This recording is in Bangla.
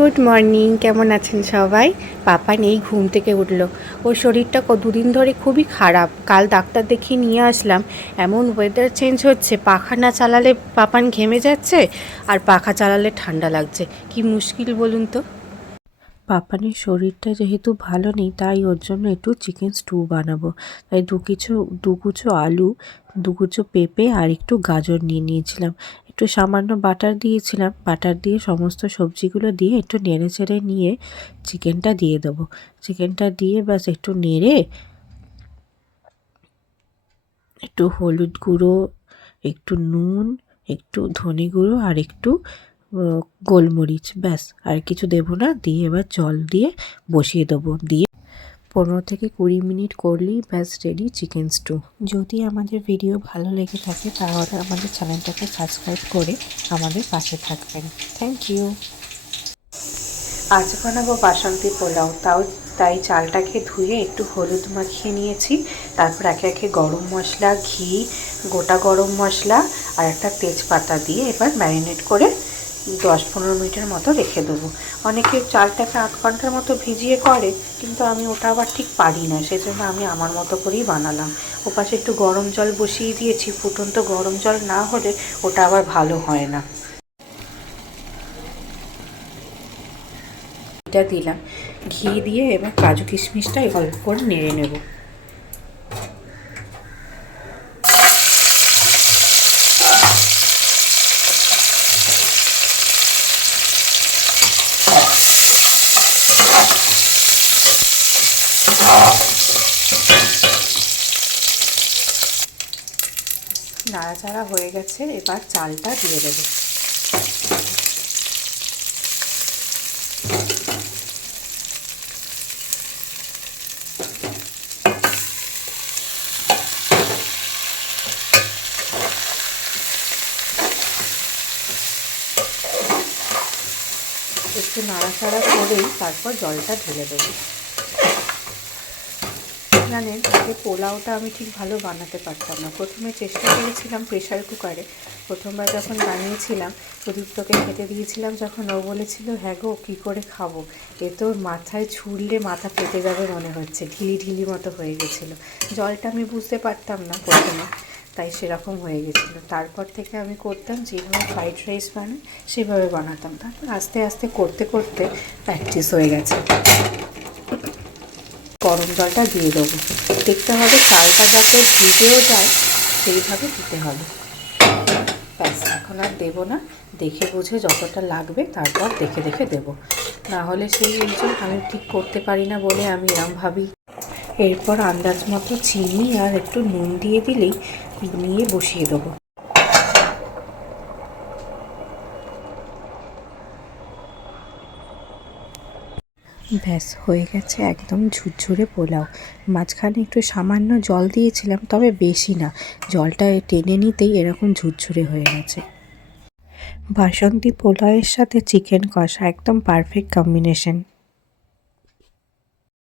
গুড মর্নিং, কেমন আছেন সবাই? পাপা নেই, ঘুম থেকে উঠলো। ওর শরীরটা দুদিন ধরে খুবই খারাপ। কাল ডাক্তার দেখিয়ে নিয়ে আসলাম। এমন ওয়েদার চেঞ্জ হচ্ছে, পাখা না চালালে পাপান ঘেমে যাচ্ছে, আর পাখা চালালে ঠান্ডা লাগছে। কি মুশকিল বলুন তো। পাপানের শরীরটা যেহেতু ভালো নেই, তাই ওর জন্য একটু চিকেন স্টু বানাবো। তাই দু কুচো আলু, দু কুচো পেঁপে আর একটু গাজর নিয়ে নিয়েছিলাম। একটু সামান্য বাটার দিয়েছিলাম। বাটার দিয়ে সমস্ত সবজিগুলো দিয়ে একটু নেড়ে চেড়ে নিয়ে চিকেনটা দিয়ে দেবো। চিকেনটা দিয়ে ব্যাস একটু নেড়ে একটু হলুদ গুঁড়ো, একটু নুন, একটু ধনে গুঁড়ো আর একটু গোলমরিচ, ব্যাস আর কিছু দেবো না। দিয়ে এবার জল দিয়ে বসিয়ে দেবো। দিয়ে 15 থেকে 20 মিনিট করলেই ব্যাস রেডি চিকেন স্টু। যদি আমাদের ভিডিও ভালো লেগে থাকে তাহলে আমাদের চ্যানেলটাকে সাবস্ক্রাইব করে আমাদের পাশে থাকবেন। Thank you. আজ বানাবো বাসন্তী পোলাও। তাই চালটাকে ধুয়ে একটু হলুদ মাখিয়ে নিয়েছি। তারপর একে একে গরম মশলা, ঘি, গোটা গরম মশলা আর একটা তেজপাতা দিয়ে এবার ম্যারিনেট করে 10-15 মিনিটের মতো রেখে দেবো। অনেকে চালটাকে 8 ঘন্টার মতো ভিজিয়ে করে, কিন্তু আমি ওটা আবার ঠিক পারি না, সেজন্য আমি আমার মতো করেই বানালাম। ওপাশে একটু গরম জল বসিয়ে দিয়েছি। ফুটন্ত গরম জল না হলে ওটা আবার ভালো হয় না। এটা দিলাম, ঘি দিয়ে এবার কাজু কিশমিশটা অল্প করে নেড়ে নেব। নাড়াচাড়া হয়ে গেছে, এবার চালটা দিয়ে দেবো। একটু নাড়াচাড়া করেই তারপর জলটা ঢেলে দেবো। জানেন, আগে পোলাওটা আমি ঠিক ভালো বানাতে পারতাম না। প্রথমে চেষ্টা করেছিলাম প্রেশার কুকারে। প্রথমবার যখন বানিয়েছিলাম, প্রদীপ্তকে খেতে দিয়েছিলাম যখন, ও বলেছিল, হ্যাঁ গো, কী করে খাবো, এ তো মাথায় ছুঁড়লে মাথা ফেটে যাবে মনে হচ্ছে, ঢিলি ঢিলি মতো হয়ে গেছিলো। জলটা আমি বুঝতে পারতাম না প্রথমে, তাই সেরকম হয়ে গেছিলো। তারপর থেকে আমি করতাম যেভাবে ফ্রাইড রাইস বানাই সেভাবে বানাতাম। তারপর আস্তে আস্তে করতে করতে প্র্যাকটিস হয়ে গেছে। গরম জলটা দিয়ে দেবো। দেখতে হবে চালটা যাতে ভিজেও যায়, সেইভাবে দিতে হবে। ব্যাস, এখন আর দেবো না, দেখে বুঝে যতটা লাগবে তারপর দেখে দেখে দেবো। না হলে সেই যে আমি ঠিক করতে পারি না বলে আমি এরম ভাবি। এরপর আন্দাজ মতো চিনি আর একটু নুন দিয়ে দিলেই নিয়ে বসিয়ে দেবো। ব্যাস হয়ে গেছে একদম ঝুরঝুরে পোলাও। মাঝখানে একটু সামান্য জল দিয়েছিলাম, তবে বেশি না। জলটা টেনে নিতেই এরকম ঝুরঝুরে হয়ে গেছে। বাসন্তী পোলাওয়ের সাথে চিকেন কষা একদম পারফেক্ট কম্বিনেশন।